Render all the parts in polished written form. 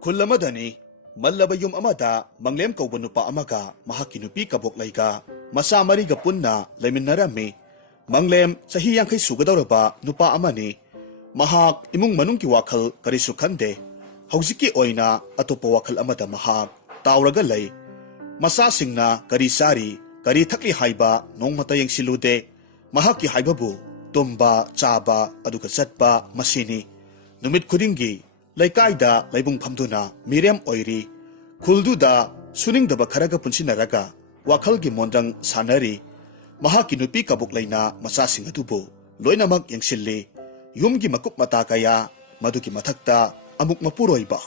Kulamadani, Malabayum Amada, Manglem Kaubanupa Amaga, Mahakinupi Kaboklaiga, Masa Mariga Punna, Leminarami, Manglem, Sahiyang kay Sugadoraba, Nupa Amani, Mahak, Imung Manungki Wakal, Karisukande, Hauziki Oina, Atopa Wakal Amada Mahak, Tauragalay, Masasing na Karisari, Karitakli Haiba, Nong Matayang Silude, Mahaki Haibabu, Tumba, Chaba, Adukasatba, Masini, Numit Kudingi, Laikaida, Laibung Pamduna, Miriam Oiri, Kulduda, Suningdaba Karaga Punsinaraga, Wakalgi Mondang Sanari, Mahaki Nupi Kabuklayna, Masasing Atubo, Loinamak Yang Sili, Yumgi Makup Matakaya, Maduki Matakta, Amuk Mapuroiba.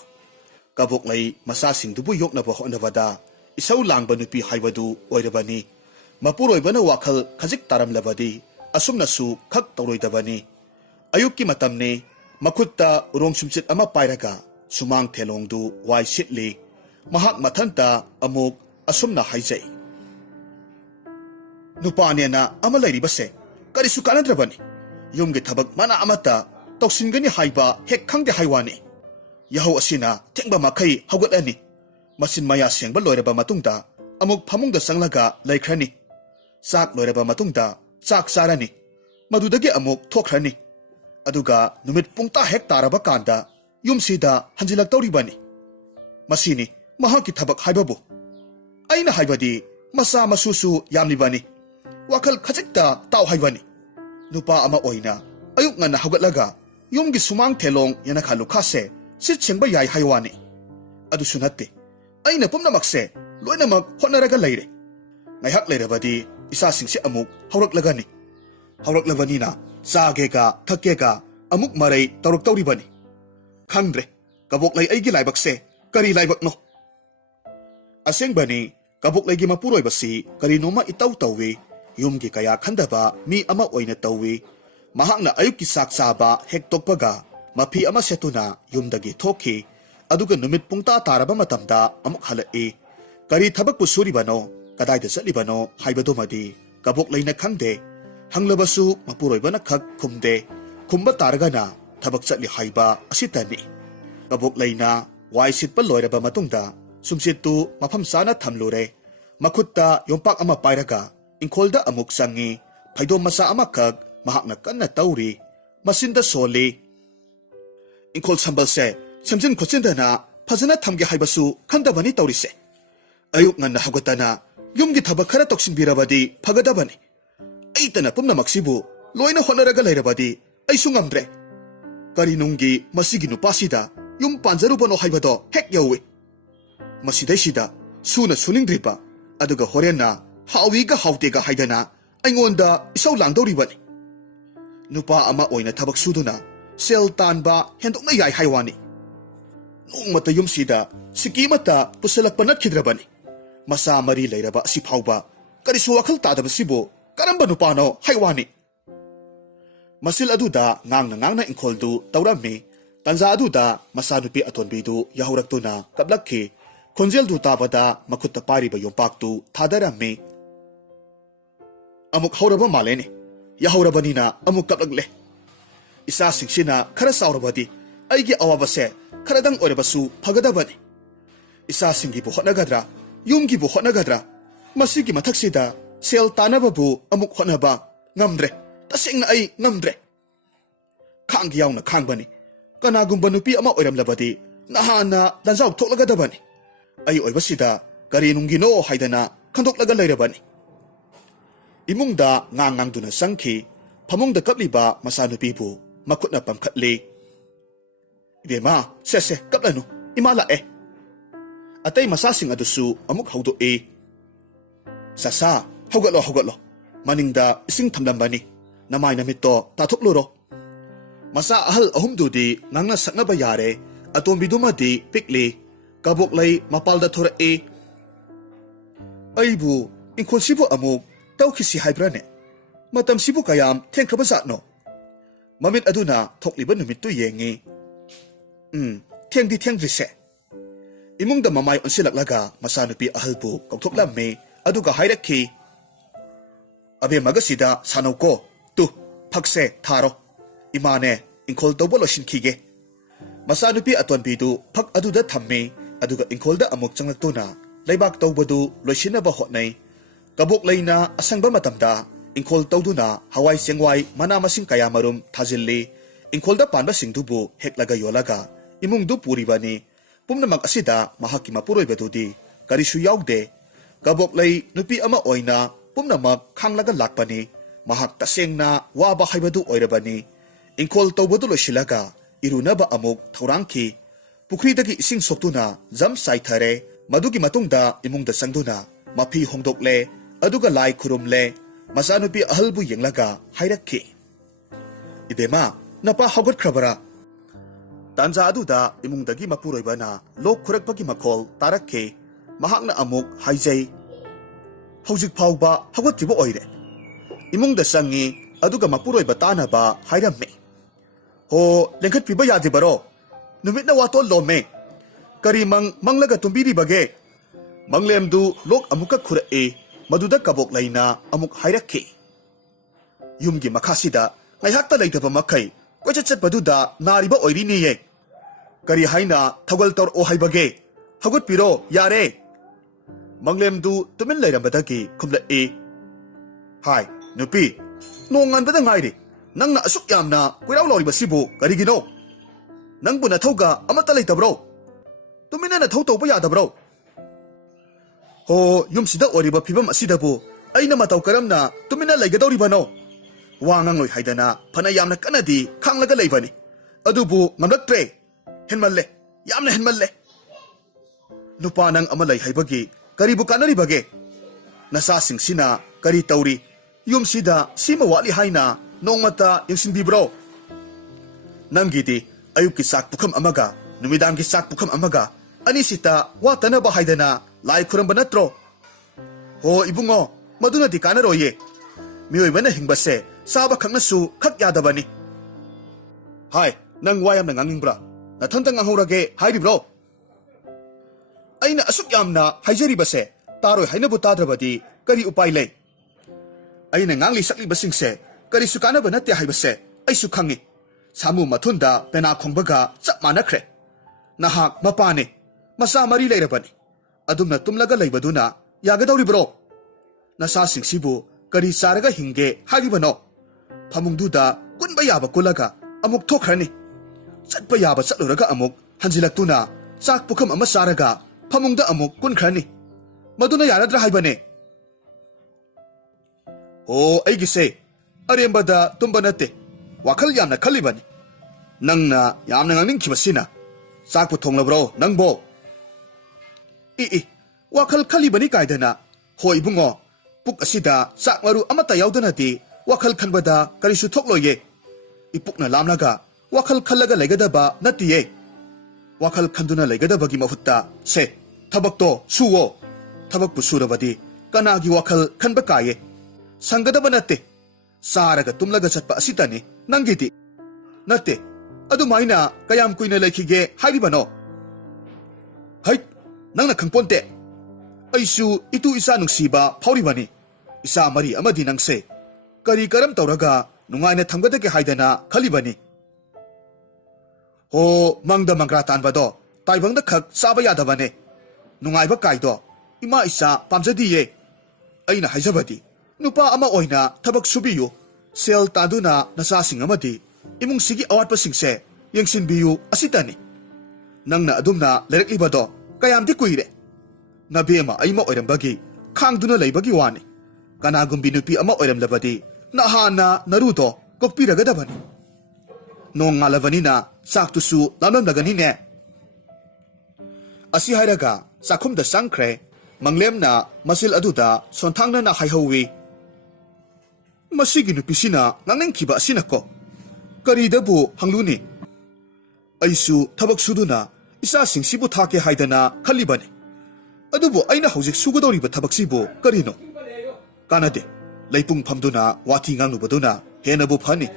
Kabuklay, Masasing Dubu Yok na Baho Navada, Isaw lang ba nupi haywadu oirabani, Mapuroiba na wakal kazik taram labadi, Asum na su kak tauroy dabani. Ayuki matamni, Makutta urong sumsit ama pairaga, Sumang telong du wai sitli, Mahak matanta amuk asum na haijay. Nupanya na amalay ribase, Karisukanan drabani, Yung gitabag mana amata, Tauksingani hayba hekkang de haywani. Yahaw asina, Tengba makay hawgalani, Masin maya siyang ba loiraba matungda, Amuk pamungda sanglaga laikrani. Sak loiraba matungda, sak sarani, Madudagi amuk tokrani. Aduga numit pungta hektaraba kanda, Yumsida hanjilag tauribani. Masini, mahaki tabak haibabu. Aina haibadi, Masa masusu yamnibani. Wakal kajikta tao haibani. Nupa ama oina, Ayuk nga na hawgatlaga, Yung gisumang telong yanakalukase, Sitsyang bayay haywani. Adu sunate, ay na pumnamakse, loy na mag honaraga layre. Ngayhak layre ba di, isasing si amuk hawraklagani. Hawraklagani na, sage ka, thake ka, amuk maray tarok tawri ba ni? Kangre, kabuklay ay gilaybakse, kari laybak no. Aseng ba ni, kabuklay gimapuroy ba si, kari numa itaw tawi, yung gikaya kanda ba, mi ama oy na tawi, mahak na ayuk kisak saba, hektok paga, mapi ama seto na, yung dagi toki, aduga numit pungta taraba matamda amuk halai. Kari tabak pusuri bano, kaday da sali bano, haibado madi, kabuklay na kangde, hanglabasu mapuroy ba na kag kumde, kumba taraga na, tabak sali haiba asitani. Kabuklay na, waisit paloy ba matungda, sumsitu mapamsana tamlure, makutta yung pak ama pairaga, ingkolda amuk sangi, paido masa amakag, mahak na kan na tauri, masinda soli. Ingkol sambal se, Samjin kotsinda na, Pazana tamgi haibasu kandabani taurise. Ayuk nga nahagota na, yung gitabak kara toksin birabadi pagadabani. Ay tanapam na maksibu, loy na honaraga layrabadi, ay sungamdre. Karinunggi masiginu pasida, yung panzaruban o haibado, hek yawi. Masiday sida, suna suningdri pa, aduga horen na, hawi ga hawte ga haidana, ay ngonda isaw lang daw ribani. Nupa ama oy na tabak sudo na, sel tan ba hendok na yay haywani. Noong matayom sida, siki mata pusalak panat kidrabani. Masamari layraba si Pauba, karisuwakal tadaba sibo, karamba nupano haywani. Masil aduda ngang na inkoldu taurami, tanza aduda masanupi atonbidu yahurakto na kablaki, konjel du tabada makutapari ba yung paktu tadarami. Amuk hauraba maleni, yahuraba nina amuk kaplagle. Isasing sina karasaurabadi, aygi awabase, Karadang orebasu pagadabani. Isasing gibu hotnagadra, yung gibu hotnagadra, masigi mataksida, sel tanababu amuk hotnaba, ngamdre, tasing na ay ngamdre. Kanggiyaw na kangbani, kanagong banupi ama oram labadi, nahana dansaw toklagadabani. Ay oybasida, karinong ginoo haydana, kantoklagallayrabani. Imungda ngangang duna sangki, pamungda kapliba masanupibu, makut na pamkatli. Ibema, sese, kaplano, imala Atay masasing adusu amuk hawdo Sasa, hawgatlo, maningda ising tamlambani, namay namito tatukluro. Masa ahal ahumdudi ngang nasak na bayare, atombidumadi pikli, kabuklay mapalda tora Aybu, inkonsibo amuk, tawkisi haibrane. Matam sibu kayam, tengkabazat no. Mamit aduna, tokliba numito yengi. Tiang rise. Imong da mamay on silaglaga, masanupi ahalbu, kautuklam me, aduga hayraki. Abe magasida, sanaw ko, tu, pagse, taro. Imane, inkol daw balo sinkige. Masanupi atonpidu phak aduda thammi aduga ingkolda amuk changlaktuna leibak tawbadu loisinaba hotnai kabok leina asangba matamda ingkol tawduna hawai sengwai mana masing kaya marum thajilli ingkolda panba singdubu heklaga yolaga imungdu puribani pumnamak asida mahaki mapuroibadudi karisu yaude kabok lei nupi ama oina pumnamak khanglaga lakpani mahak tasengna waba haibadu oirabani ingkol tawbadu loisilaga irunaba amuk thaurangki pukridagi ising soktuna jam saithare madugi matungda imungda sangduna mapi hongdokle aduga lai khurumle masanupi ahalbu yenglaga hairakki ibema napa hagot khrabara tanja aduda imungdagi mapuroibana lok khurakpagi makhol tarakke mahakna amuk haijai hojik phauba hagotribo oire imungda sangi aduga mapuroiba tanaba hairamme ho lengkhat piba yadi baro numit na wato lome kari manglaga tumbiri bage manglem du lok amuka khura e maduda kabok laina amuk hairakki yumgi makhasida ngai hakta leitaba makai koichat baduda nariba oirini ye kari haina thagol tor o haibage hagut piro yare manglem du tumin leirambadagi khumla e hai nupi nongan bada ngairi nangna asuk yamna kuiraw lori basibu karigino nangbu na thauga amata leitabro tumina na thau tawba yadabro ho yumsida oriba phibam asidabu aina mataw karamna tumina leigadoribano wangang loi haidana phana yamna kanadi khanglaga leibani adubu ngamlaktre henmalle yamna henmalle nupa nang amalai haibagi karibu kanari bage nasa singsina kari tauri yumsida sima wali haina nongmata yengsinbibro nangidi ayuki sak pukham amaga numidangi sak pukham amaga anisita watana ba haidana lai khuramba natro ho ibungo maduna di kanaroye miyoibana hingbase saba khangnasu khak yadabani hai nang wayam na ngangingbra nathanta ngahorage hairibro aina asuk yamna haijari base taroi hainabu tadrabadi kari upai lei aina ngangli sakli basingse kari sukana banate haibase aisu khangi samu mathunda pena khongbaga chap manakre nahak mapane masa mari leirabani adumna tumlaga leibaduna yagadori bro nasa singsibu kari saraga hinge haibano phamungduda kunba yaba kulaga amuk thokhrani chatpa yaba chatluraga amuk hanjilaktuna chak pukham ama saraga phamungda amuk kunkhrani maduna yaradra haibane o aigise arembada tumba nate wakhal yamna khalibani nangna yamna ngangning khibasina chakpu thonglabro nangbo i wakhal khalibani kaidana hoi bungo puk asida chak maru amata yaudana di wakhal khanbada karisu thokloye ipukna lamlaga wakhal khallaga legadaba natiye wakhal khanduna legadabagi mahutta se thabakto suwo thabakpu surabadi kanagi wakhal khanba kaye sangadaba nate saraga tumlaga chatpa asitani nangiti nate adumaina kayam kuina lekhige hairibano hai nangna khangponte aisu itu isa nungsiba phauribani isa mari amadi nangse kari karam tawraga nungaina thamgadage haidana khalibani ho mangda mangra tanbado taibangda khak saba yadabane nungaiba kaido ima isa pamjadiye aina haijabadi nupa ama oina thabak subiyu sel taduna nasa singamadi imung sigi awatpa singse yengsin biyu asitani nangna adumna lereklibado kayamdi kuire nabema aima oirambagi khangduna leibagi wani kanagumbi nupi ama oiramlabadi nahana naruto kokpiragadabani nongalavani saktusu lamlamlaganine asi hairaga sakhumda sangkhre manglemna masil aduda sonthangna na haihowi masigi nupisina ngangnengkhiba asinako karidabu hangluni aisu thabak suduna isa singsibu thake haidana khalibani adubu aina hojik sugadoriba thabaksibu karino kanade leipung phamduna wathi nganglubaduna henabu phani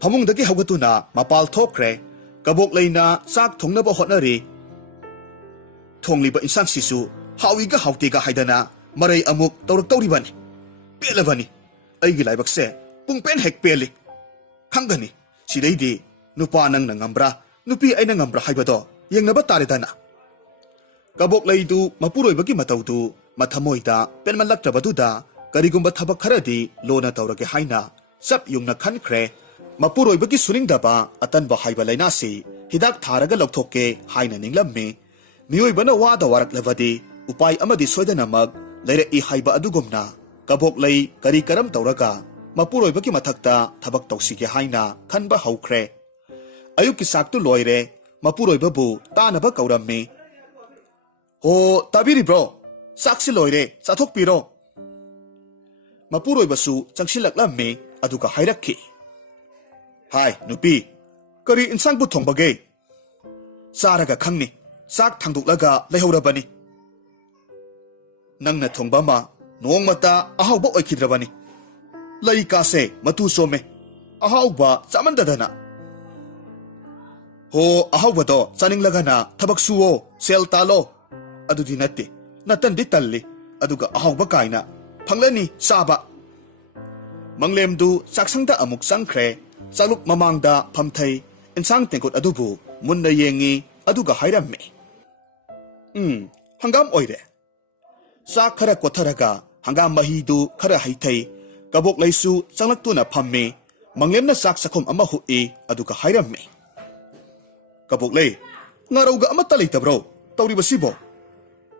phamungdagi hawgatuna mapal thokre kabok leina sak thongnaba hotnari thongliba insang sisu hawiga hawtega haidana marai amuk tawrak tawribani pelabani aigi laibakse pungpen hek peli khangani sidaidi nupa nang nangambra nupi aina ngambra haibado yengnaba taredana. Kabok laidu mapuroibagi mataudu mathamoida penmanlaktrabaduda karigumba thabak kharadi lona taurage haina sap yungna khankhre mapuroibagi suningdaba atanba haiba lainasi hidak tharaga lokthokke haina ninglamme miyoibana wada waraklabadi upai amadi soidanamak laire I haiba adugumna kabok lai kari karam tauraga mapuroibagi mathakta thabak tawsige haina khanba haukhre ayuki saktu loire mapuroibabu tanaba kauramme ho tabiri bro saksi loire chathok piro mapuroibasu changsilaklamme aduga hairakki hai nupi kari insang bu thongbage saraga khangni sak thangduklaga leihorabani nangna thongba ma nongmata ahawba oikidrabani lai kase matu some ahawba chamandadana ho ahawbado chaninglagana thabak suwo sel talo adudi natte natan di talli aduga ahawba kaina phanglani saba manglemdu saksangda amuk sangkhre saluk mamangda phamthai insang tengkot adubu munna yengi aduga hairamme hangam oire sak khara kotharaga hangam mahidu khara haithai kabok laisu changlaktuna phamme manglemna sak sakhom ama hui aduga hairamme kabok lei ngarauga amata leitabro tawri basibo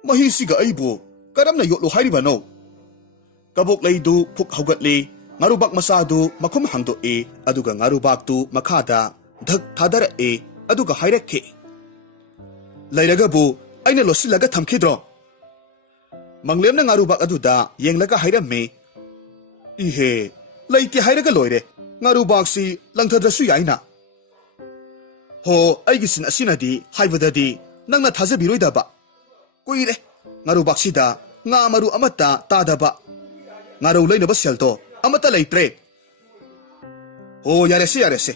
mahisiga aibu karamna yotlo hairibano kabok leidu phuk haugatli ngarubak masadu makhum hangdo aduga ngarubak tu makhada dhak thadara aduga hairakhe lairagabu aina losilaga thamkhidro manglemna ngarubak aduda yenglaga hairamme ihe laiti hairaga loire ngarubak si langthadrasu yaina ho aigisin asinadi haibadadi nangna thajabiroidaba kuire ngarubak sida nga maru amata tadaba ngaru lainaba selto amata leitre ho yarese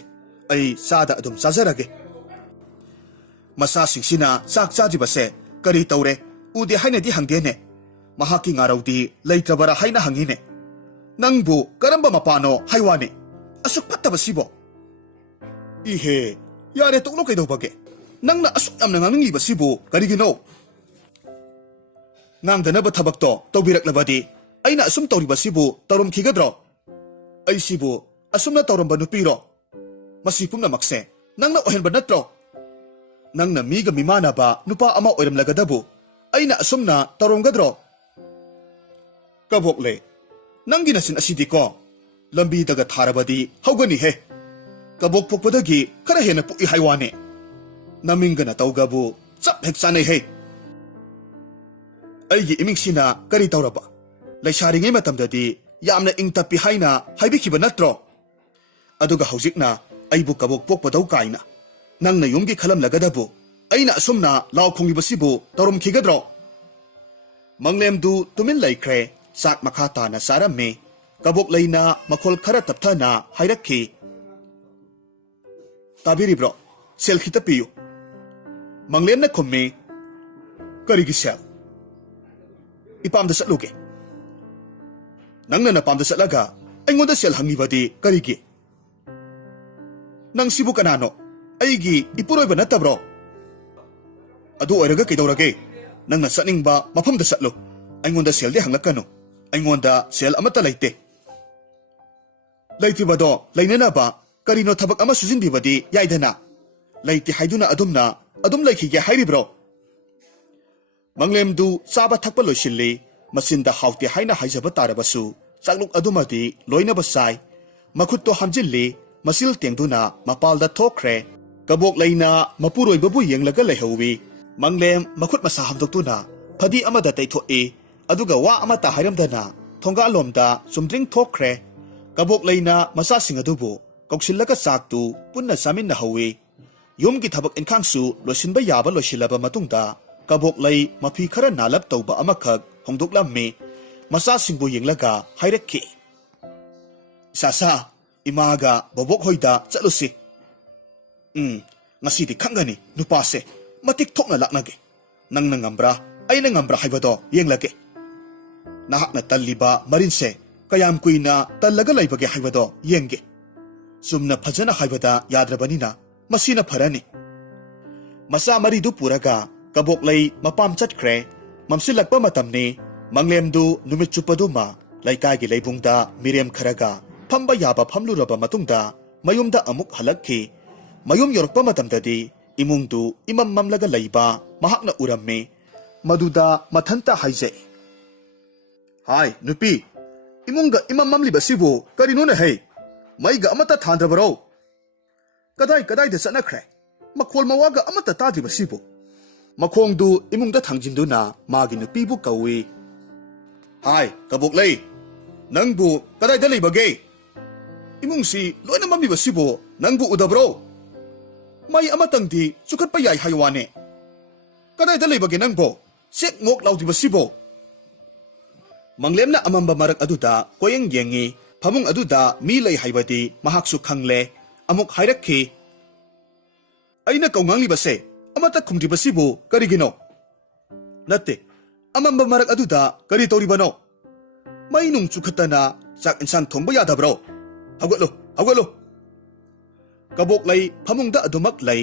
ai sada adum chazarage masa singsina sak chajibase kari tawre ude hainadi hangdene mahaki ngaraudi leitrabara haina hangine nangbu karamba mapano haiwane asuk pattabasibo ihe yare tokno kaidobage nangna asuk amna nganglibasibo karigino nangdanaba thabakto tawbiraklabadi aina asum tawribasibu tarum khigadro aisibu asumna tawramba nupiro masi pumna makse nangna ohenba natro nangna miga mimana ba nupa ama oiramlagadabu aina asumna tawromgadro kabokle nangi nasin asidi ko lambi daga tharabadi haugani he kabok pokpadagi khara hena pu haiwane namingana tawgabu chap hekchane he aigi imingsina kari tawraba laisharinge matamdadi yamna ingtapi haina haibikiba natro aduga haujikna aibu kabok pokpadau kaina nangna yumgi khalam lagadabu aina asumna lawkhongbasibu tarum khigadro manglemdu tumin laikre sak makhata na saramme kabok laina makhol khara tapthana hairakhi tabiri bro sel khita piyu manglemna khomme karigi sel ipamda satluge nangna na pamda satlaga aingoda sel hangibadi karigi nang sibu kanano aigi ipuroiba natabro adu oiraga kaidawrage nangna satningba mafamda satlo aingonda sel de hanglakano aingonda sel amata laite laitibado lainanaba karino thabak ama sujinbibadi yaidana laiti haiduna adum laikhige hairibro manglemdu chaba thakpa loisilli masinda hauti haina haijaba tarabasu chakluk adumadi loinaba sai makhutto hamjilli masil tengduna mapalda thokre kabok laina mapuroibabu yenglaga lehauwi manglem makhut masa hamdoktuna phadi amada taithoi aduga wa amata hairamdana thonga lomda sumdring thokre kabok laina masa singadubu koksillaga saktu punna saminna hawi yumgi thabak inkhangsu losinba yaba losilaba matungda kabok lai mafi khara nalap tawba amakhak hongdoklammi masa singbu yenglaga hairakki sasa imaga bobok hoida chalusi ngasidi khangani nupase matik thokna laknage nangna ngambra aina ngambra haibado yenglage nahakna talliba marinse kayam kuina tallaga laibage haibado yenge sumna phajana haibada yadrabanina masina pharani Masa maridu puraga kaboklay mapam chatre mamsilakpa matamni manglemdu numit chupaduma laikagi laybungda miriam kharaga phamba yaba phamluraba matungda mayumda amuk halakhi mayum yorokpa matamdadi imungdu imam mamlaga layba mahakna uramme maduda mathanta haijai hai nupi imunga imam mamliba sibu karinuna hai maiga amata thandrabaro kadai da chanakhre makhol mawaga amata tadriba sibu makhongdu imungda thangjinduna magi nupibu kawi hai kaboklay nangbu kadai da leibage imungsi loina mamliba sibu nangbu udabro mai amatangdi chukhatpa yai haywane kadai da leibage nangbo sek ngok laudiba sibu Manglemna amamba marak aduda koyeng yengi phamung aduda mi lay haibadi mahaksu khangle amuk hairakhi aina kaungang libase amata khumdi basibu karigino natte amamba marak aduda kari toribano mainung chukhatana chak insang thongba yadabro hawgalo kabok lay phamungda adumak lay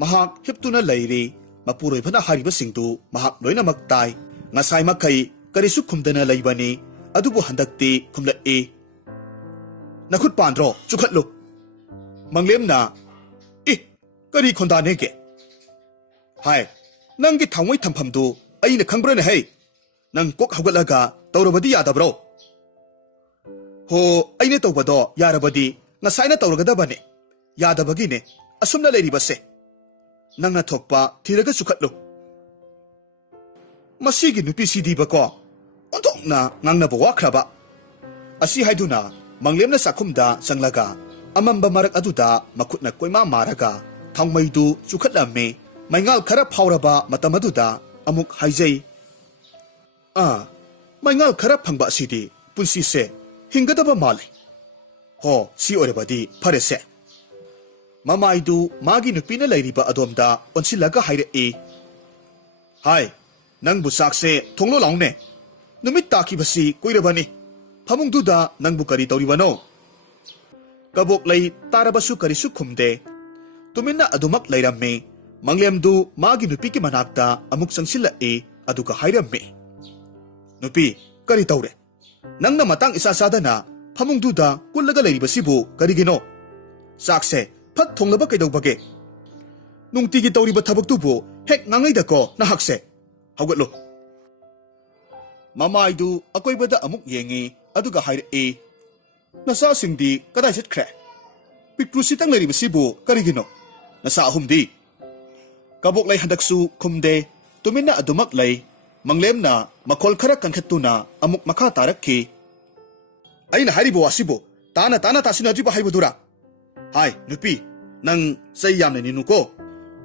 mahak hiptuna layri mapuroi phana hariba singdu mahak loina maktai ngasai makai karisu khumdana laibani adubu handakti khumlai nakhut pandro chukhatlo manglemna kari khondane ke hai nangi thangwai thamphamdu aina khangbrane hai nang kok hawgalaga tawrabadi yadabro ho aina tawbado yarabadi ngasaina tawragadabane yadabagi ne asumna leiribase nangna thokpa thiraga chukhatlo masigi nupi sidi bako ontokna ngangna bo wakraba asi haiduna manglemna sakhumda sanglaga amamba marak aduda makhutna koima maraga thangmaidu chukhatlamme maingal khara phawraba matamaduda amuk haijai maingal khara phangba sidi punsi se hingadaba male ho si orebadi pharese mamaidu magi nupina lairiba adomda onsilaga haire hai nangbu sakse thonglo laune numit takibasi koirabani phamungduda nangbu kari tawribano kabok lay tarabasu karisu khumde tumina adumak layramme manglemdu magi nupi ki manakta amuk sangsila aduga hairamme nupi kari tawre nangna matang isa sadana phamungduda kullaga lairibasibu karigino sakse phat thonglaba kaidawbage nungtigi tawriba thabaktubu hek ngangaidako nahakse hawgatlo mamaidu akoibada amuk yengi aduga haire nasa singdi kadai chatre pikrusi tang lairibasibu karigino nasa ahumdi kabok lay handaksu khumde tumina adumak lay manglemna makhol khara kankhatuna amuk makha tarakhi aina haribo wasibo tana tasinadriba haibadura hai nupi nang say yamna ninuko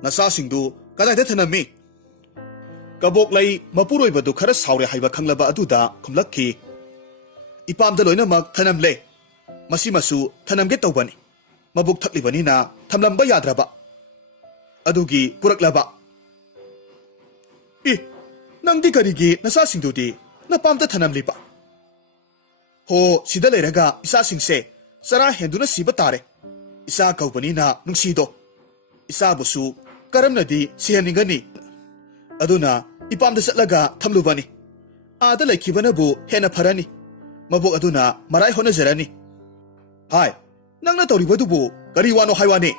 nasa singdu kadai da thanami kabok lay mapuroi badu khara saure haiba khanglaba aduda khumlakhi ipamda loina mak thanamle masimasu thanamge tawbani mabuk thaklibani na thamlamba yadraba adugi puraklaba nangdi karigi nasa singdudi napamda thanamliba ho sida leiraga isa singse sara henduna siba tare isa kaubani na nungsido isa busu karamnadi sihaningani aduna ipamda satlaga thamlubani ada laikibanabu hena pharani mabuk aduna marai hona jarani hai nangna tawribadubu kari wano haiwane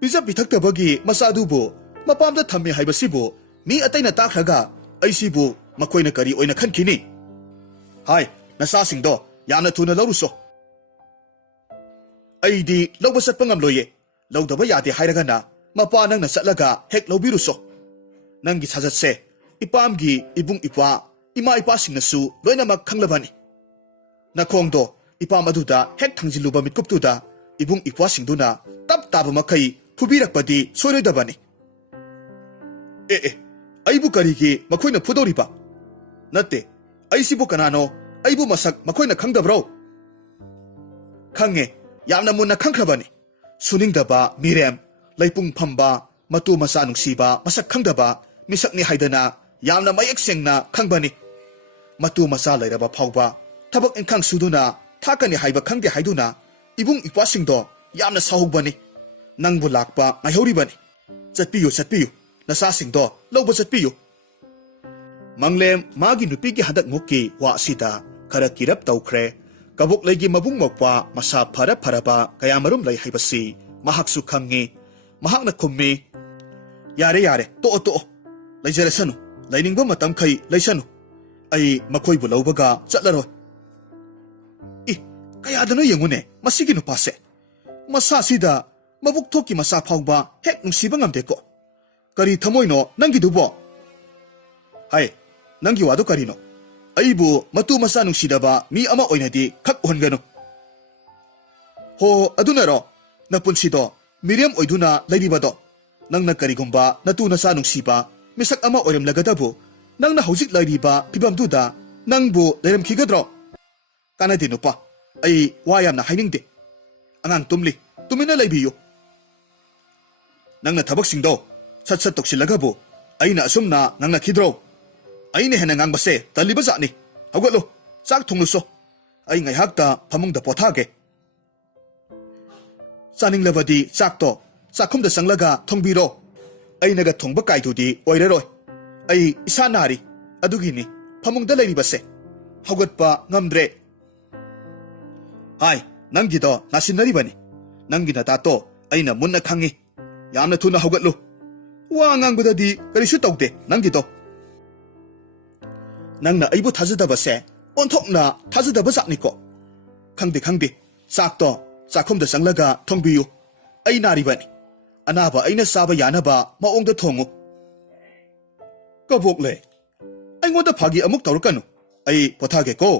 biza bithaktabagi masadubu mapamda thammi haibasibu mi ataina takhraga aisibu makoina kari oina khankini hai nasa singdo yamna thuna lawruso aidi lawba satpa ngamloye lawdaba yade hairagana mapa nangna satlaga hek lawbiruso nangi sajatse ipamgi ibung ipa ima ipa singnasu loinamak khanglabani nakhongdo ipam aduda hek thangjiluba mitkuptuda ibung ipwa singduna tap taba makai phubirakpadi soirodabani aibu karigi makoina phudoriba natte aisibu kanano aibu masak makoina khangdabro khange yamna munna khangkhrabani suningdaba mirem laipung phamba matu masa nungsiba masak khangdaba misakni haidana yamna mayak sengna khangbani matu masa lairaba phawba thabak engkhang suduna thakani haiba khangde haiduna ibung ipwasingdo yamna sahubani nangbu lakpa ngaihoribani chatpiyu ꯅꯁꯥꯁꯤꯡꯗꯣ ꯂꯧꯕ ꯆꯠꯄꯤꯌꯨ ꯃꯪꯂꯦꯝ ꯃꯥꯒꯤ ꯅꯨꯄꯤꯒꯤ ꯍꯟꯗꯛ ꯉꯨꯛꯀꯤ ꯋꯥ ꯑꯁꯤꯗ ꯈꯔ ꯀꯤꯔꯞ ꯇꯧꯈ꯭ꯔꯦ ꯀꯕꯣꯛꯂꯩꯒꯤ ꯃꯕꯨꯡ ꯃꯧꯄ꯭ꯋꯥ ꯃꯁꯥ ꯐꯔꯕ ꯀꯌꯥꯃꯔꯨꯝ ꯂꯩ ꯍꯥꯏꯕꯁꯤ ꯃꯍꯥꯛꯁꯨ ꯈꯪꯉꯤ ꯃꯍꯥꯛꯅ ꯈꯨꯝꯃꯤ ꯌꯥꯔꯦ ꯇꯣꯛꯑꯣ ꯂꯩꯖꯔꯁꯅꯨ ꯂꯩꯅꯤꯡꯕ ꯃꯇꯝꯈꯩ ꯂꯩꯁꯅꯨ ꯑꯩ ꯃꯈꯣꯏꯕꯨ ꯂꯧꯕꯒ ꯆꯠꯂꯔꯣꯏ ꯀꯌꯥꯗꯅꯣ ꯌꯦꯡꯉꯨꯅꯦ ꯃꯁꯤꯒꯤ ꯅꯨꯄꯥꯁꯦ ꯃꯁꯥꯁꯤꯗ ꯃꯕꯨꯛ ꯊꯣꯛꯀꯤ ꯃꯆꯥ ꯐꯥꯎꯕ ꯍꯦꯛ ꯅꯨꯡꯁꯤꯕ ꯉꯝꯗꯦꯀꯣ ꯀꯔꯤ ꯊꯃꯣꯏꯅꯣ ꯅꯪꯒꯤꯗꯨꯕꯣ ꯍꯥꯏ ꯅꯪꯒꯤ ꯋꯥꯗꯣ ꯀꯔꯤꯅꯣ ꯑꯩꯕꯨ ꯃꯇꯨ ꯃꯆꯥ ꯅꯨꯡꯁꯤꯗꯕ ꯃꯤ ꯑꯃ ꯑꯣꯏꯅꯗꯤ ꯈꯛ ꯎꯍꯟꯒꯅꯨ ꯍꯣ ꯑꯗꯨꯅꯔꯣ ꯅꯄꯨꯟꯁꯤꯗꯣ ꯃꯤꯔꯦꯝ ꯑꯣꯏꯗꯨꯅ ꯂꯩꯔꯤꯕꯗꯣ ꯅꯪꯅ ꯀꯔꯤꯒꯨꯝꯕ ꯅꯇꯨ ꯅꯆꯥ ꯅꯨꯡꯁꯤꯕ ꯃꯤꯁꯛ ꯑꯃ ꯑꯣꯏꯔꯝꯂꯒꯗꯕꯨ ꯅꯪꯅ ꯍꯧꯖꯤꯛ ꯂꯩꯔꯤꯕ ꯐꯤꯕꯝꯗꯨꯗ ꯅꯪꯕꯨ ꯂꯩꯔꯝꯈꯤꯒꯗ꯭ꯔꯣ ꯀꯥꯟꯅꯗꯦ ꯅꯨꯄꯥ ꯑꯩ ꯋꯥ ꯌꯥꯝꯅ ꯍꯥꯏꯅꯤꯡꯗꯦ ꯑꯉꯥꯡ ꯇꯨꯝꯂꯤ ꯇꯨꯃꯤꯟꯅ ꯂꯩꯕꯤꯌꯨ ꯅꯪꯅ ꯊꯕꯛꯁꯤꯡꯗꯣ ꯁꯠ ꯇꯧꯁꯤꯜꯂꯒꯕꯨ ꯑꯩꯅ ꯑꯁꯨꯝꯅ ꯉꯥꯡꯅꯈꯤꯗ꯭ꯔꯣ ꯑꯩꯅ ꯍꯦꯟꯅ ꯉꯥꯡꯕꯁꯦ ꯇꯜꯂꯤꯕ ꯖꯥꯠꯅꯤ ꯍꯧꯒꯠꯂꯨ ꯆꯥꯛ ꯊꯣꯡꯂꯨꯁꯣ ꯑꯩ ꯉꯥꯏꯍꯥꯛꯇ ꯐꯃꯨꯡꯗ ꯄꯣꯊꯥꯒꯦ ꯆꯥꯅꯤꯡꯂꯕꯗꯤ ꯆꯥꯛꯇꯣ ꯆꯥꯛꯈꯨꯝꯗ ꯆꯪꯂꯒ ꯊꯣꯡꯕꯤꯔꯣ ꯑꯩꯅꯒ ꯊꯣꯡꯕ ꯀꯥꯏꯗꯨꯗꯤ ꯑꯣꯏꯔꯔꯣꯏ ꯑꯩ ꯏꯁꯥ ꯅꯥꯔꯤ ꯑꯗꯨꯒꯤꯅꯤ ꯐꯃꯨꯡꯗ ꯂꯩꯔꯤꯕꯁꯦ ꯍꯧꯒꯠꯄ ꯉꯝꯗ꯭ꯔꯦ ꯍꯥꯏ ꯅꯪꯒꯤꯗꯣ ꯅꯥꯁꯤꯟꯅꯔꯤꯕꯅꯤ ꯅꯪꯒꯤ ꯅꯇꯥꯇꯣ ꯑꯩꯅ ꯃꯨꯟꯅ ꯈꯪꯉꯤ ꯌꯥꯝꯅ ꯊꯨꯅ ꯍꯧꯒꯠꯂꯨ ꯋꯥ ꯉꯥꯡꯕꯗꯗꯤ ꯀꯔꯤꯁꯨ ꯇꯧꯗꯦ ꯅꯪꯒꯤꯗꯣ ꯅꯪꯅ ꯑꯩꯕꯨ ꯊꯥꯖꯗꯕꯁꯦ ꯑꯣꯟꯊꯣꯛꯅ ꯊꯥꯖꯗꯕ ꯖꯥꯠꯅꯤꯀꯣ ꯈꯪꯗꯦ ꯆꯥꯛꯇꯣ ꯆꯥꯛꯈꯨꯝꯗ ꯆꯪꯂꯒ ꯊꯣꯡꯕꯤꯌꯨ ꯑꯩ ꯅꯥꯔꯤꯕꯅꯤ ꯑꯅꯥꯕ ꯑꯩꯅ ꯆꯥꯕ ꯌꯥꯅꯕ ꯃꯑꯣꯡꯗ ꯊꯣꯡꯉꯨ ꯀꯕꯣꯛꯂꯩ ꯑꯩꯉꯣꯟꯗ ꯐꯥꯒꯤ ꯑꯃꯨꯛ ꯇꯧꯔꯛꯀꯅꯨ ꯑꯩ ꯄꯣꯊꯥꯒꯦꯀꯣ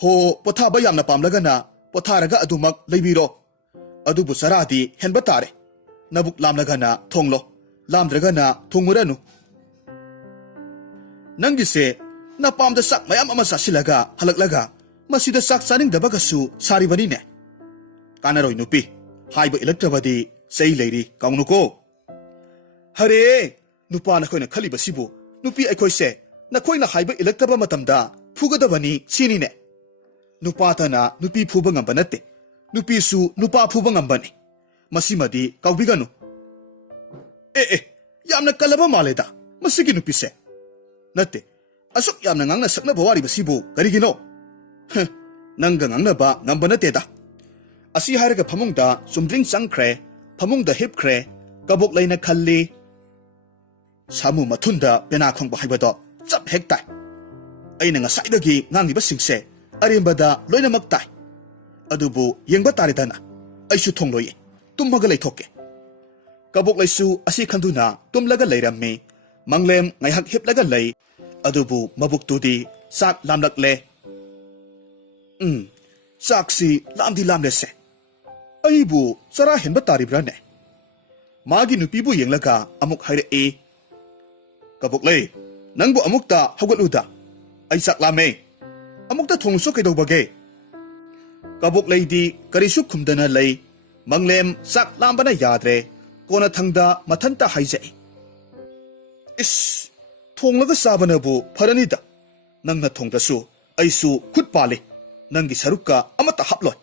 ꯍꯣ ꯄꯣꯊꯥꯕ ꯌꯥꯝꯅ ꯄꯥꯝꯂꯒꯅ ꯄꯣꯊꯥꯔꯒ ꯑꯗꯨꯃꯛ ꯂꯩꯕꯤꯔꯣ ꯑꯗꯨꯕꯨ ꯆꯔꯥꯗꯤ ꯍꯦꯟꯕ ꯇꯥꯔꯦ ꯅꯕꯨꯛ ꯂꯥꯝꯂꯒꯅ ꯊꯣꯡꯂꯣ ꯂꯥꯝꯗ꯭ꯔꯒꯅ ꯊꯣꯡꯉꯨꯔꯅꯨ ꯅꯪꯒꯤꯁꯦ ꯅꯄꯥꯝꯗ ꯆꯥꯛ ꯃꯌꯥꯝ ꯑꯃ ꯆꯥꯁꯤꯜꯂꯒ ꯍꯜꯂꯛꯂꯒ ꯃꯁꯤꯗ ꯆꯥꯛ ꯆꯥꯅꯤꯡꯗꯕꯒꯁꯨ ꯁꯥꯔꯤꯕꯅꯤꯅꯦ ꯀꯥꯟꯅꯔꯣꯏ ꯅꯨꯄꯤ ꯍꯥꯏꯕ ꯏꯜꯂꯛꯇ꯭ꯔꯕꯗꯤ ꯆꯩ ꯂꯩꯔꯤ ꯀꯥꯎꯅꯨꯀꯣ ꯍꯔꯦ ꯅꯨꯄꯥ ꯅꯈꯣꯏꯅ ꯈꯜꯂꯤꯕꯁꯤꯕꯨ ꯅꯨꯄꯤ ꯑꯩꯈꯣꯏꯁꯦ ꯅꯈꯣꯏꯅ ꯍꯥꯏꯕ ꯏꯜꯂꯛꯇꯕ ꯃꯇꯝꯗ ꯐꯨꯒꯗꯕꯅꯤ ꯁꯤꯅꯤꯅꯦ ꯅꯨꯄꯥꯇꯅ ꯅꯨꯄꯤ ꯐꯨꯕ ꯉꯝꯕ ꯅꯠꯇꯦ ꯅꯨꯄꯤꯁꯨ ꯅꯨꯄꯥ ꯐꯨꯕ ꯉꯝꯕꯅꯤ ꯃꯁꯤꯃꯗꯤ ꯀꯥꯎꯕꯤꯒꯅꯨ ꯌꯥꯝꯅ ꯀꯜꯂꯕ ꯃꯥꯜꯂꯦꯗ ꯃꯁꯤꯒꯤ ꯅꯨꯄꯤꯁꯦ ꯅꯠꯇꯦ ꯑꯁꯨꯛ ꯌꯥꯝꯅ ꯉꯥꯡꯅ ꯁꯛꯅꯕ ꯋꯥꯔꯤꯕꯁꯤꯕꯨ ꯀꯔꯤꯒꯤꯅꯣ ꯅꯪꯒ ꯉꯥꯡꯅꯕ ꯉꯝꯕ ꯅꯠꯇꯦꯗ ꯑꯁꯤ ꯍꯥꯏꯔꯒ ꯐꯃꯨꯡꯗ ꯆꯨꯝꯗ꯭ꯔꯤꯡ ꯆꯪꯈ꯭ꯔꯦ ꯐꯃꯨꯡꯗ ꯍꯤꯞꯈ꯭ꯔꯦ ꯀꯕꯣꯛꯂꯩꯅ ꯈꯜꯂꯤ ꯁꯥꯃꯨ ꯃꯊꯨꯟꯗ ꯄꯦꯅꯥ ꯈꯣꯡꯕ ꯍꯥꯏꯕꯗꯣ ꯆꯞ ꯍꯦꯛ ꯇꯥꯏ ꯑꯩꯅ ꯉꯁꯥꯏꯗꯒꯤ ꯉꯥꯡꯂꯤꯕꯁꯤꯡꯁꯦ ꯑꯔꯦꯝꯕꯗ ꯂꯣꯏꯅꯃꯛ ꯇꯥꯏ ꯑꯗꯨꯕꯨ ꯌꯦꯡꯕ ꯇꯥꯔꯦꯗꯅ ꯑꯩꯁꯨ ꯊꯣꯡꯂꯣꯏꯌꯦ ꯇꯨꯝꯃꯒ ꯂꯩꯊꯣꯛꯀꯦ ꯀꯕꯣꯛꯂꯩꯁꯨ ꯑꯁꯤ ꯈꯟꯗꯨꯅ ꯇꯨꯝꯂꯒ ꯂꯩꯔꯝꯃꯤ ꯃꯪꯂꯦꯝ ꯉꯥꯏꯍꯥꯛ ꯍꯤꯞꯂꯒ ꯂꯩ ꯑꯗꯨꯕꯨ ꯃꯕꯨꯛꯇꯨꯗꯤ ꯆꯥꯛ ꯂꯥꯝꯂꯛꯂꯦ ꯆꯥꯛꯁꯤ ꯂꯥꯝꯗꯤ ꯂꯥꯝꯂꯦꯁꯦ ꯑꯩꯕꯨ ꯆꯔꯥ ꯍꯦꯟꯕ ꯇꯥꯔꯤꯕ꯭ꯔꯥꯅꯦ ꯃꯥꯒꯤ ꯅꯨꯄꯤꯕꯨ ꯌꯦꯡꯂꯒ ꯑꯃꯨꯛ ꯍꯥꯏꯔꯛꯏ ꯀꯕꯣꯛꯂꯩ ꯅꯪꯕꯨ ꯑꯃꯨꯛꯇ ꯍꯧꯒꯠꯂꯨꯗ ꯑꯩ ꯆꯥꯛ ꯂꯥꯝꯃꯦ ꯑꯃꯨꯛꯇ ꯊꯣꯡꯂꯨꯁꯨ ꯀꯩꯗꯧꯕꯒꯦ ꯀꯕꯣꯛꯂꯩꯗꯤ ꯀꯔꯤꯁꯨ ꯈꯨꯝꯗꯅ ꯂꯩ ꯃꯪꯂꯦꯝ ꯆꯥꯛ ꯂꯥꯝꯕꯅ ꯌꯥꯗ꯭ꯔꯦ ꯀꯣꯟꯅꯊꯪꯗ ꯃꯊꯟꯇ ꯍꯥꯏꯖꯩ ꯊꯣꯡꯂꯒ ꯆꯥꯕꯅꯕꯨ ꯐꯔꯅꯤꯗ ꯅꯪꯅ ꯊꯣꯡꯗ꯭ꯔꯁꯨ ꯑꯩꯁꯨ ꯈꯨꯠ ꯄꯥꯜꯂꯤ ꯅꯪꯒꯤ ꯁꯔꯨꯛꯀ ꯑꯃꯠꯇ ꯍꯥꯞꯂꯣꯏ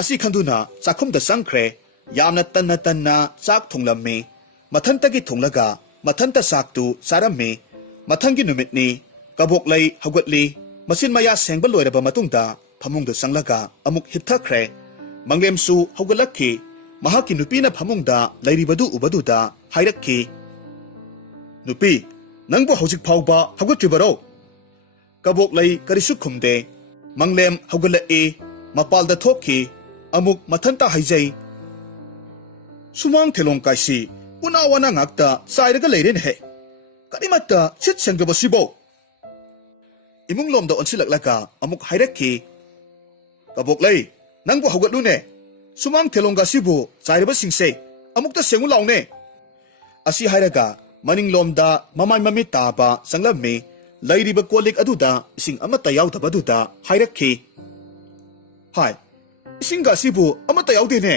ꯑꯁꯤ ꯈꯟꯗꯨꯅ ꯆꯥꯛꯈꯨꯝꯗ ꯆꯪꯈ꯭ꯔꯦ ꯌꯥꯝꯅ ꯇꯟꯅ ꯆꯥꯛ ꯊꯣꯡꯂꯝꯃꯤ ꯃꯊꯟꯇꯒꯤ ꯊꯣꯡꯂꯒ ꯃꯊꯟꯇ ꯆꯥꯛꯇꯨ ꯆꯥꯔꯝꯃꯤ ꯃꯊꯪꯒꯤ ꯅꯨꯃꯤꯠꯅꯤ ꯀꯕꯣꯛꯂꯩ ꯍꯧꯒꯠꯂꯤ ꯃꯆꯤꯟ ꯃꯌꯥ ꯁꯦꯡꯕ ꯂꯣꯏꯔꯕ ꯃꯇꯨꯡꯗ ꯐꯃꯨꯡꯗ ꯆꯪꯂꯒ ꯑꯃꯨꯛ ꯍꯤꯞꯊꯈ꯭ꯔꯦ ꯃꯪꯂꯦꯝꯁꯨ ꯍꯧꯒꯠꯂꯛꯈꯤ ꯃꯍꯥꯛꯀꯤ ꯅꯨꯄꯤꯅ ꯐꯃꯨꯡꯗ ꯂꯩꯔꯤꯕꯗꯨ ꯎꯕꯗꯨꯗ ꯍꯥꯏꯔꯛꯈꯤ ꯅꯨꯄꯤ ꯅꯪꯕꯨ ꯍꯧꯖꯤꯛ ꯐꯥꯎꯕ ꯍꯧꯒꯠꯇ꯭ꯔꯤꯕꯔꯣ ꯀꯕꯣꯛꯂꯩ ꯀꯔꯤꯁꯨ ꯈꯨꯝꯗꯦ ꯃꯪꯂꯦꯝ ꯍꯧꯒꯠꯂꯛꯏ ꯃꯄꯥꯜꯗ ꯊꯣꯛꯈꯤ ꯑꯃꯨꯛ ꯃꯊꯟꯇ ꯍꯥꯏꯖꯩ ꯁꯨꯃꯥꯡ ꯊꯦꯂꯣꯡ ꯀꯥꯏꯁꯤ ꯎꯅꯥ ꯋꯥꯅꯥ ꯉꯥꯛꯇ ꯆꯥꯏꯔꯒ ꯂꯩꯔꯦꯅꯦꯍꯦ ꯀꯔꯤꯃꯠꯇ ꯁꯤꯠ ꯁꯦꯡꯗꯕꯁꯤꯕꯣ ꯏꯃꯨꯡꯂꯣꯝꯗ ꯑꯣꯟꯁꯤꯜꯂꯛꯂꯒ ꯑꯃꯨꯛ ꯍꯥꯏꯔꯛꯈꯤ ꯀꯕꯣꯛꯂꯩ ꯅꯪꯕꯨ ꯍꯧꯒꯠꯂꯨꯅꯦ ꯁꯨꯃꯥꯡ ꯊꯦꯂꯣꯡꯒꯁꯤꯕꯨ ꯆꯥꯏꯔꯕꯁꯤꯡꯁꯦ ꯑꯃꯨꯛꯇ ꯁꯦꯡꯉꯨ ꯂꯥꯎꯅꯦ ꯑꯁꯤ ꯍꯥꯏꯔꯒ ꯃꯅꯤꯡꯂꯣꯝꯗ ꯃꯃꯥꯏ ꯃꯃꯤꯠ ꯇꯥꯕ ꯆꯪꯂꯝꯃꯤ ꯂꯩꯔꯤꯕ ꯀꯣꯜꯂꯤꯛ ꯑꯗꯨꯗ ꯏꯁꯤꯡ ꯑꯃꯠꯇ ꯌꯥꯎꯗꯕꯗꯨꯗ ꯍꯥꯏꯔꯛꯈꯤ ꯍꯥꯏ ꯏꯁꯤꯡꯒꯁꯤꯕꯨ ꯑꯃꯠꯇ ꯌꯥꯎꯗꯦꯅꯦ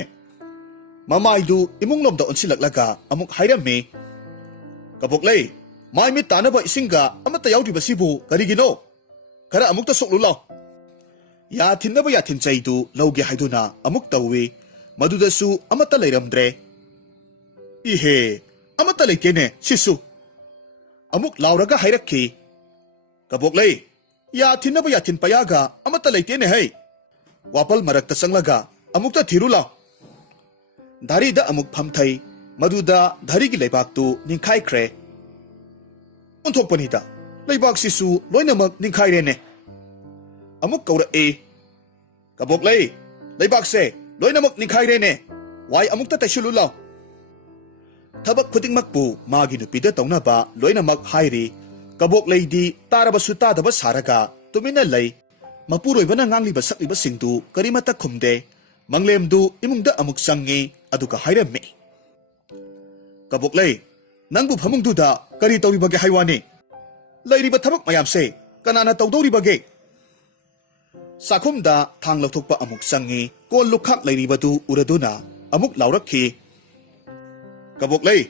ꯃꯃꯥꯏꯗꯨ ꯏꯃꯨꯡꯂꯣꯝꯗ ꯑꯣꯟꯁꯤꯜꯂꯛꯂꯒ ꯑꯃꯨꯛ ꯍꯥꯏꯔꯝꯃꯤ ꯀꯕꯣꯛꯂꯩ ꯃꯥꯏ ꯃꯤꯠ ꯇꯥꯅꯕ ꯏꯁꯤꯡꯒ ꯑꯃꯠꯇ ꯌꯥꯎꯗ꯭ꯔꯤꯕꯁꯤꯕꯨ ꯀꯔꯤꯒꯤꯅꯣ ꯈꯔ ꯑꯃꯨꯛꯇ ꯁꯣꯛꯂꯨ ꯂꯥꯎ ꯌꯥ ꯊꯤꯟꯅꯕ ꯌꯥꯊꯤꯟ ꯆꯩꯗꯨ ꯂꯧꯒꯦ ꯍꯥꯏꯗꯨꯅ ꯑꯃꯨꯛ ꯇꯧꯏ ꯃꯗꯨꯗꯁꯨ ꯑꯃꯠꯇ ꯂꯩꯔꯝꯗ꯭ꯔꯦ ꯏꯍꯦ amata leitene sisu. Amuk lauraga hairakki. Kaboklay, ya thinaba ya thin payaga amata leitene hai. Wapal marakta sanglaga amukta thiru lao. Dari da amuk phamthai maduda dhari gi leibak tu ningkhai khre. Unthok panida leibak sisu loinamak ningkhai rene. Amuk kaura e. Kaboklay, leibak se loinamak ningkhai rene. Wai amukta taishulu lao. Thabak khudingmakpu magi nupida taunaba loinamak hairi. Kaboklay di tarabasu tadaba saraga tumina lay. Mapuroibana ngangliba sakliba singdu karimata khumde. Manglemdu imungda amuk sangi aduka hairame. Kaboklay, nangbu phamungduda kari tawribage haiwani. Lairiba thabak mayamse kanana tawdoribage. Sakhumda thang lauthokpa amuk sangi kol lukhak lairibadu uraduna amuk laurakhi. Kaboklay,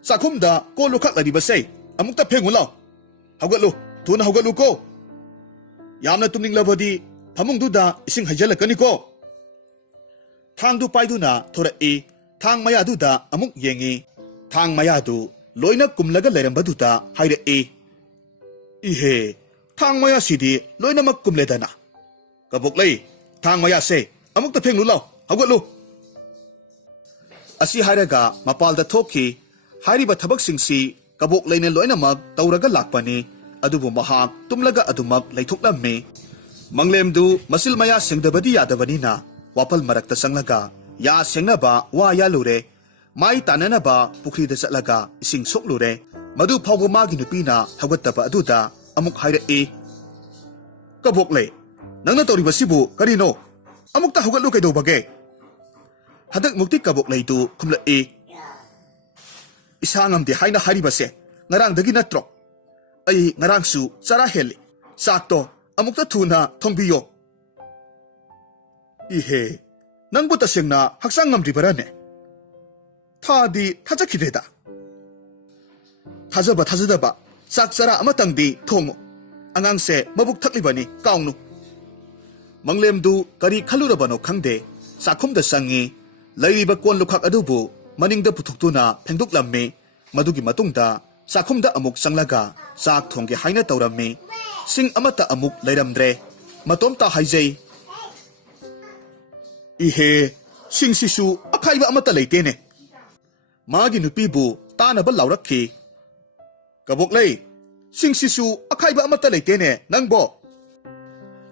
sakhumda kol lukhak lairibase amukta phengu law. Hawgatlu, thuna hawgatlu ko. Yamna tumninglabadi phamungduda ising haijalakani ko. Thangdu paiduna thorai thang mayaduda amuk yengi. Thang mayadu loina kumlaga lerambaduda haire. Ihe, thang maya sidi loina mak kumledana. Kaboklay, thang maya se amukta phenglu law. Hawgatlu. Asi hairaga mapalda thokhi hairiba thabak singsi kaboklayna loina mak tawraga lakpani. Adubu mahak tumlaga adumak leithoklamme. Manglemdu masil maya singdabadi yadabanina. Wapal marakta sanglaga ya sengnaba wa ya lure. Mai tananaba pukrida satlaga ising soklure. Madu phawba magi nupina hawgattaba aduda amuk haire. Kaboklay, nangna tawribasibu karino? Amukta hawgatlu kaidobage? Hadak mukti kaboklaydu khumlai. Isa ngamdi haina haribase ngarangdagi natro. Ay ngarangsu chara heli. Sakto amukta thuna thongbiyo. Ihe, nangbu tasengna haksang ngamdribarane. Thadi thajakhideda. Thajadaba sak chara amatangdi thongo. Angangse mabuk thaklibani kaungnu. Manglemdu kari khalurabano khangde sakhumda sangi lairiba kon lukhak adubu maningda puthukduna phengduklammi. Madugi matungda sakhumda amuk sanglaga sak thongge haina tawrammi. Sing amata amuk leiramdre. Matomta haijay. Ihe, sing sisu akhaiba amata leitene. Magi nupibu tanaba laurakhi. Kaboklay, sing sisu akhaiba amata leitene nangbo.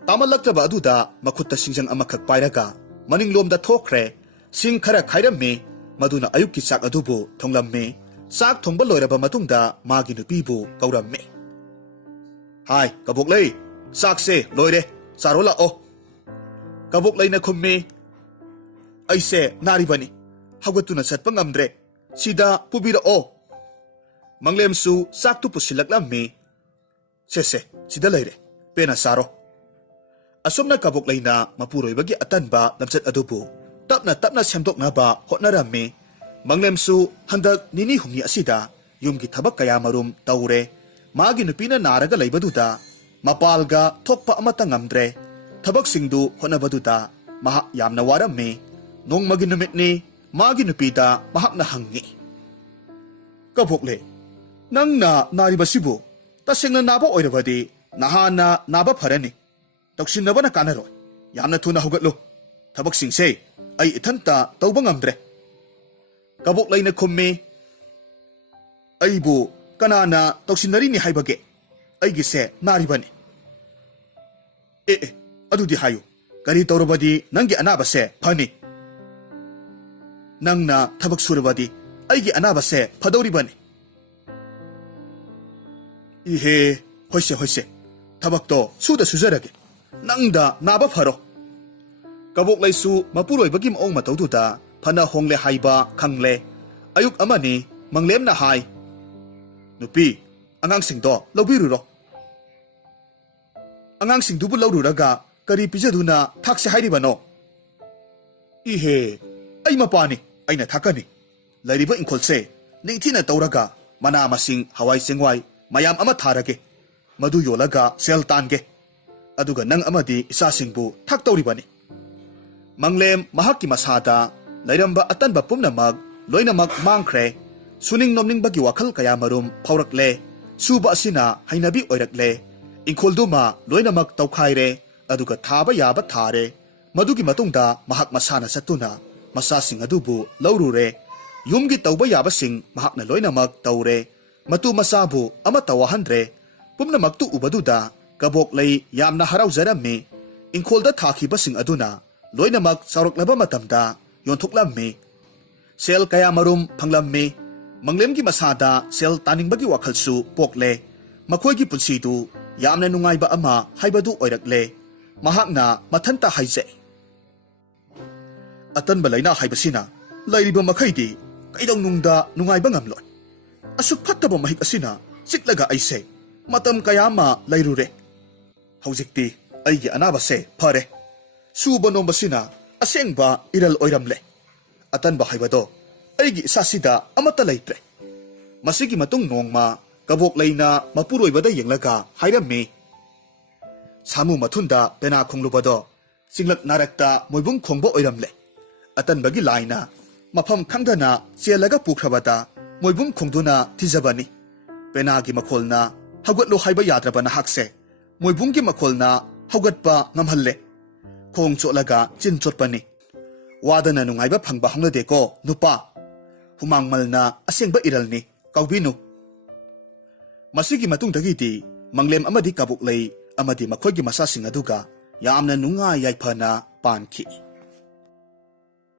Tamalaktaba aduda makhutta singjang amakhak pairaga maninglomda thokre. Sing khara khairammi. Maduna ayukki sak adubu thonglammi. Sak thongba loiraba matungda magi nupibu kaurammi. Hai, Kaboklay, sak se loire sarola o. Kaboklay na khummi. Aise naribani. Hawgatuna satpa ngamdre. Sida pubira o. Manglemsu saktu pusilaklammi. Sese, sida laire. Pena saro. Asomna Kaboklay na mapuroibagi atanba lamsat adubu. Tapna semdokna ba hotnarammi. Manglemsu handak nini humni asida yumgi thabak kaya marum taure. Magi nupina naraga laibaduda. Mapalga thokpa amata ngamdre. Thabak singdu hotnabaduda mahak yamna warammi. Nong magi numitni magi nupida mahak na hangi. Kaboklay, nang na naribasibu tasengna naba oirabadi nahana naba pharani. Toksinaba na kanaro. Yamna thuna hawgatlu. Thabak singse ay ithanta tawba ngamdre. Kaboklay na khummi. Aybu kanana toksinari ni haibage. Ay gise naribani. Adudi hayo. Kari tawrabadi nangi anabase phani. Nangna thabak surabadi aygi anabase phadoribani. Ihe, hoise. Thabak to suda sujarage. Nangda naba pharo. Kaboklay su mapuroibagi maong matawduda phana hongle haiba khangle. Ayuk amani manglem na hai. Nupi, angangsingdo lawbiruro. Angangsingdubu lawruraga kari pijaduna thakse hairibano. Ihe, ay mapani ayna thakani. Lairiba ingkolse ningthina tawraga mana masing hawai sengwai mayam ama tharage. Madu yolaga sel tange. Aduga nang amadi isasingbu thak tawribani. Manglem mahakki masada lairamba atanba pumnamag loinamak mangkhre. Suning nomningbagi wakal kaya marum phaurakle suba asina hainabi oirakle ingkholduma loinamak tawkhaire aduga thaba yaba thare madugi matungda mahak masana satuna masasing adubu laurure yumgi tawba yaba sing mahakna loinamak tawre matu masabu ama tawahandre pumnamaktu ubaduda kabok lay yamna harauzarami ingkholda thakhiba sing aduna loinamak sauruklaba matamda yonthuklamme sel kaya marum phanglamme Manglemgi masada sel taningbagi wakhalsu pokle makhoigi punsidu yamna nungaiba ama haibadu oirakle mahakna mathanta haije Atanba laina haibasina lairiba makhaidi kaidong nungda nungaiba ngamloi asuk phattaba mahik asina siklaga aise matam kayama lairure haujikti aigi anaba se phare suba nombasina asengba iral oiramle Atanba haibado aigi sasida amata laitre masigi matung nongma kabok laina mapuroibada yenglaga hairammi samu mathunda pena khonglubado singlak narakta moibung khongbo oiramle Atanbagi laina mafam khangdana chelaga pukhrabada moibung khongduna tijabani penagi makholna hawgatlo haiba yadrabana hakse moibunggi makholna hawgatpa ngamhalle khong cholaga chin chotpani wadana nungaiba phangba hanglade ko nupa humangmalna asengba iralni kaubinu masigi matungdagidi manglem amadi kabuklei amadi makhoigi masasing aduga yamna nunga yaifana panki